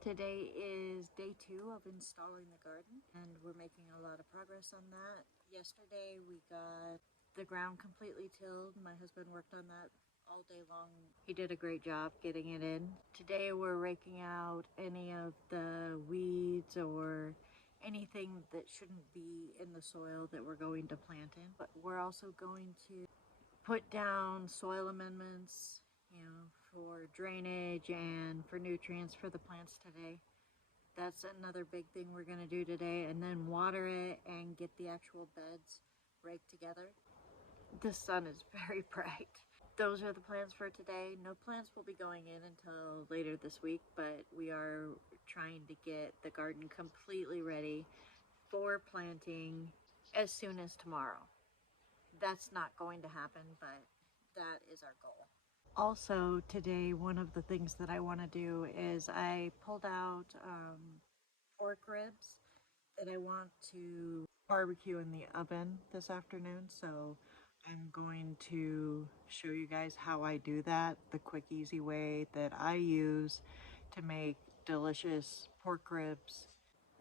Today is day 2 of installing the garden, and we're making a lot of progress on that. Yesterday we got the ground completely tilled. My husband worked on that all day long. He did a great job getting it in. Today we're raking out any of the weeds or anything that shouldn't be in the soil that we're going to plant in. But we're also going to put down soil amendments, for drainage and for nutrients for the plants today. That's another big thing we're going to do today, and then water it and get the actual beds raked together. The sun is very bright. Those are the plans for today. No plants will be going in until later this week, but we are trying to get the garden completely ready for planting as soon as tomorrow. That's not going to happen, but that is our goal. Also today, one of the things that I want to do is I pulled out pork ribs that I want to barbecue in the oven this afternoon. So I'm going to show you guys how I do that, the quick, easy way that I use to make delicious pork ribs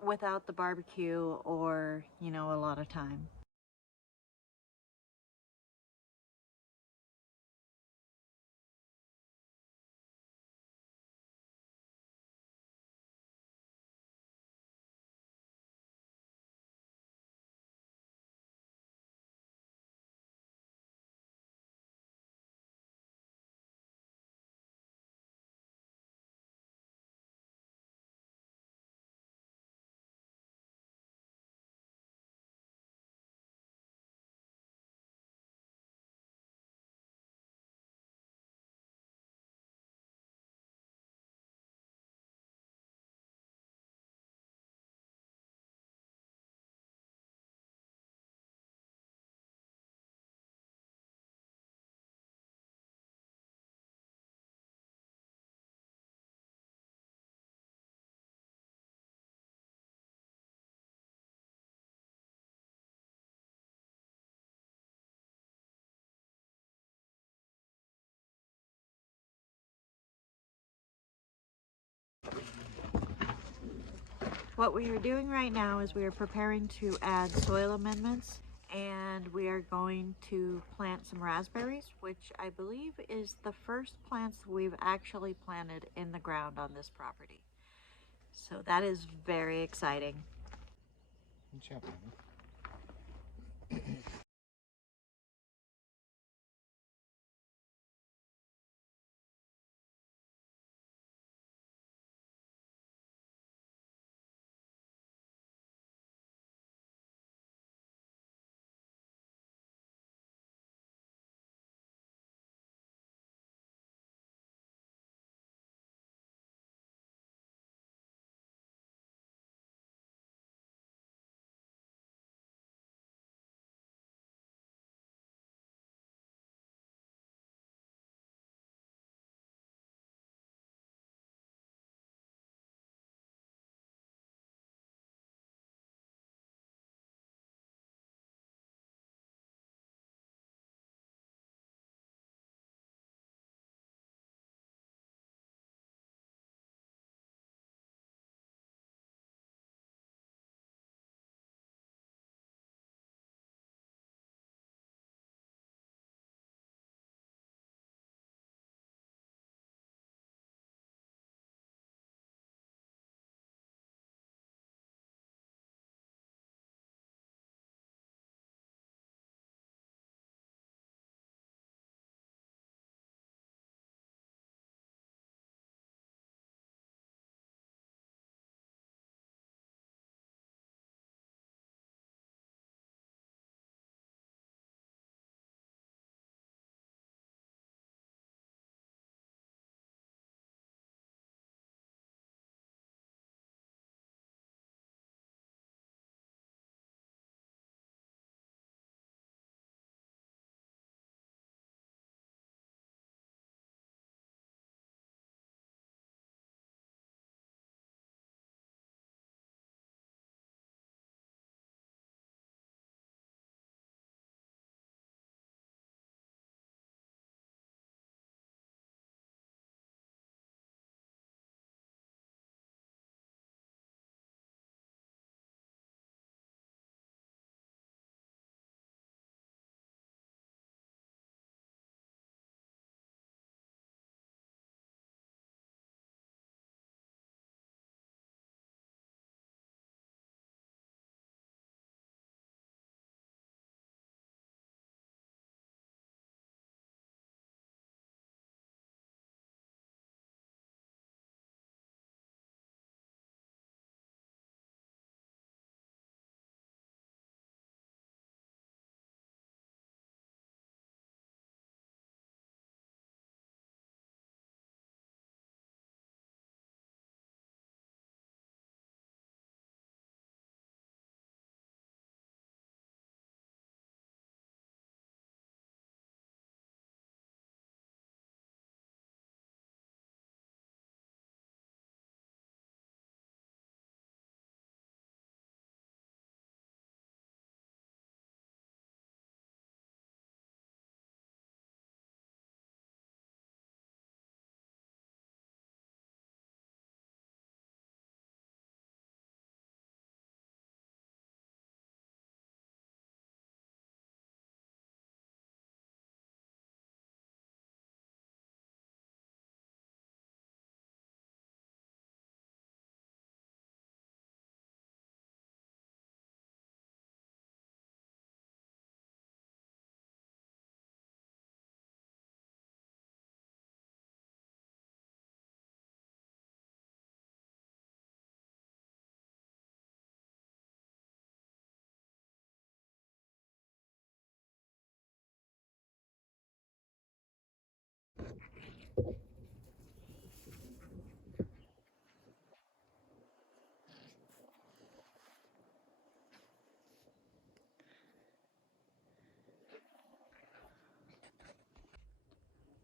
without the barbecue or, a lot of time. What we are doing right now is we are preparing to add soil amendments, and we are going to plant some raspberries, which I believe is the first plants we've actually planted in the ground on this property. So that is very exciting.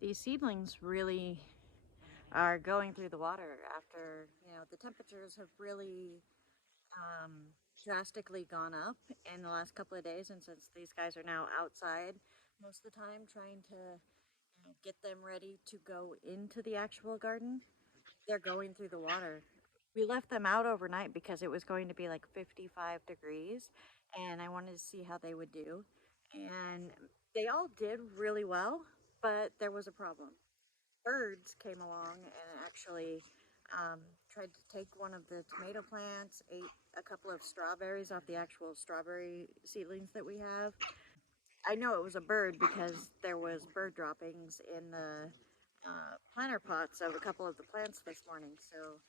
these seedlings really are going through the water after, the temperatures have really um, drastically gone up in the last couple of days. And since these guys are now outside most of the time trying to get them ready to go into the actual garden, they're going through the water. We left them out overnight because it was going to be like 55 degrees and I wanted to see how they would do. And they all did really well, but there was a problem. Birds came along and actually tried to take one of the tomato plants, ate a couple of strawberries off the actual strawberry seedlings that we have. I know it was a bird because there was bird droppings in the planter pots of a couple of the plants this morning. So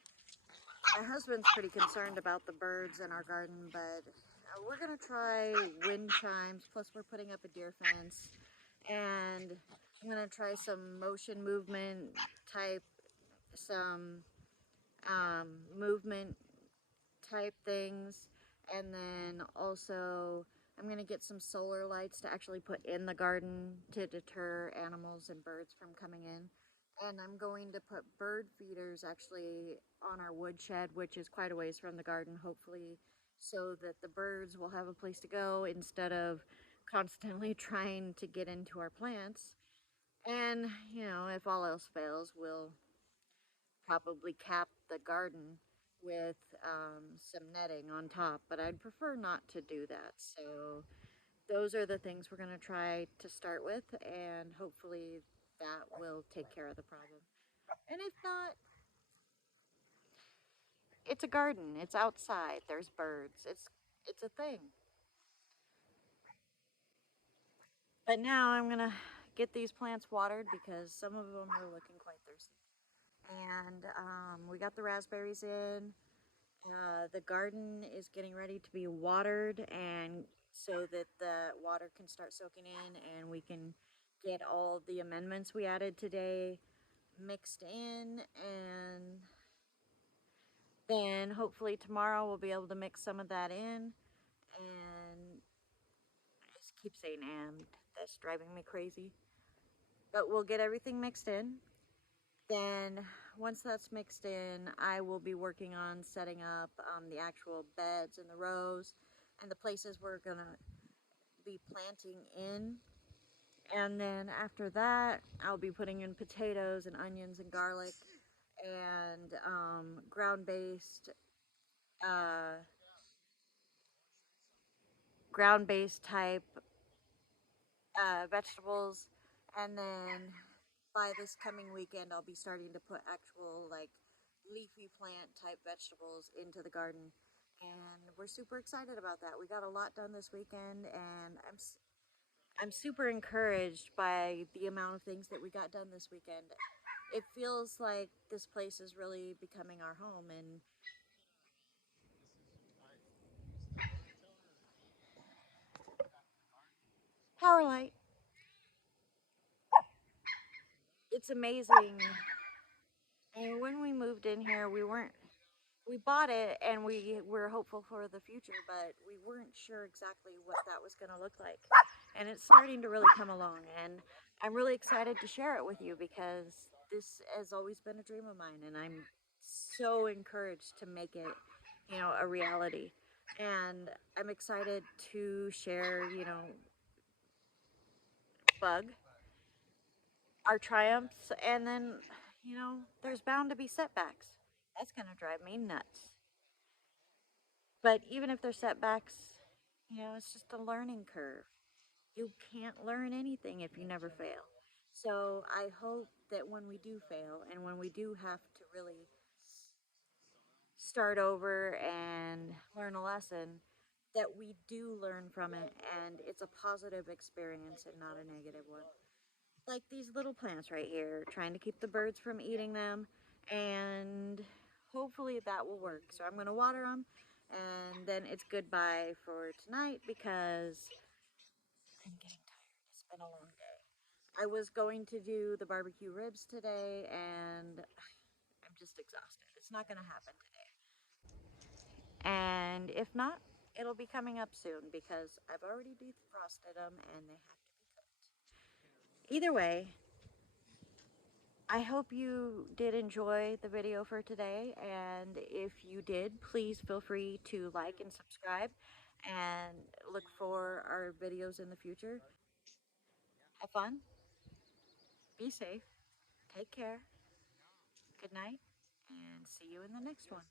my husband's pretty concerned about the birds in our garden, but we're gonna try wind chimes. Plus, we're putting up a deer fence, and I'm gonna try some motion movement type, some movement type things, and then also I'm gonna get some solar lights to actually put in the garden to deter animals and birds from coming in. And I'm going to put bird feeders actually on our woodshed, which is quite a ways from the garden, hopefully, so that the birds will have a place to go instead of constantly trying to get into our plants. And, if all else fails, we'll probably cap the garden with some netting on top, but I'd prefer not to do that. So those are the things we're going to try to start with, and hopefully that will take care of the problem. And if not, it's a garden. It's outside. There's birds. It's a thing. But now I'm going to get these plants watered because some of them are looking quite thirsty. And we got the raspberries in. The garden is getting ready to be watered, and so that the water can start soaking in and we can get all the amendments we added today mixed in, and then hopefully tomorrow we'll be able to mix some of that in. And I just keep saying and, that's driving me crazy, but we'll get everything mixed in. Then once that's mixed in, I will be working on setting up the actual beds and the rows and the places we're gonna be planting in. And then after that, I'll be putting in potatoes and onions and garlic and uh, ground-based type vegetables. And then by this coming weekend, I'll be starting to put actual like leafy plant type vegetables into the garden. And we're super excited about that. We got a lot done this weekend, and I'm super encouraged by the amount of things that we got done this weekend. It feels like this place is really becoming our home. And power light, it's amazing. And when we moved in here, we bought it and we were hopeful for the future, but we weren't sure exactly what that was going to look like. And it's starting to really come along, and I'm really excited to share it with you because this has always been a dream of mine, and I'm so encouraged to make it, a reality. And I'm excited to share, bug our triumphs, and then, there's bound to be setbacks. That's going to drive me nuts. But even if there's setbacks, it's just a learning curve. You can't learn anything if you never fail. So I hope that when we do fail and when we do have to really start over and learn a lesson, that we do learn from it and it's a positive experience and not a negative one. Like these little plants right here, trying to keep the birds from eating them, and hopefully that will work. So I'm going to water them, and then it's goodbye for tonight because I'm getting tired. It's been a long day. I was going to do the barbecue ribs today, and I'm just exhausted. It's not going to happen today. And if not, it'll be coming up soon because I've already defrosted them and they have to be cooked. Either way, I hope you did enjoy the video for today, and if you did, please feel free to like and subscribe and look for our videos in the future. Have fun, be safe, take care, good night, and see you in the next one.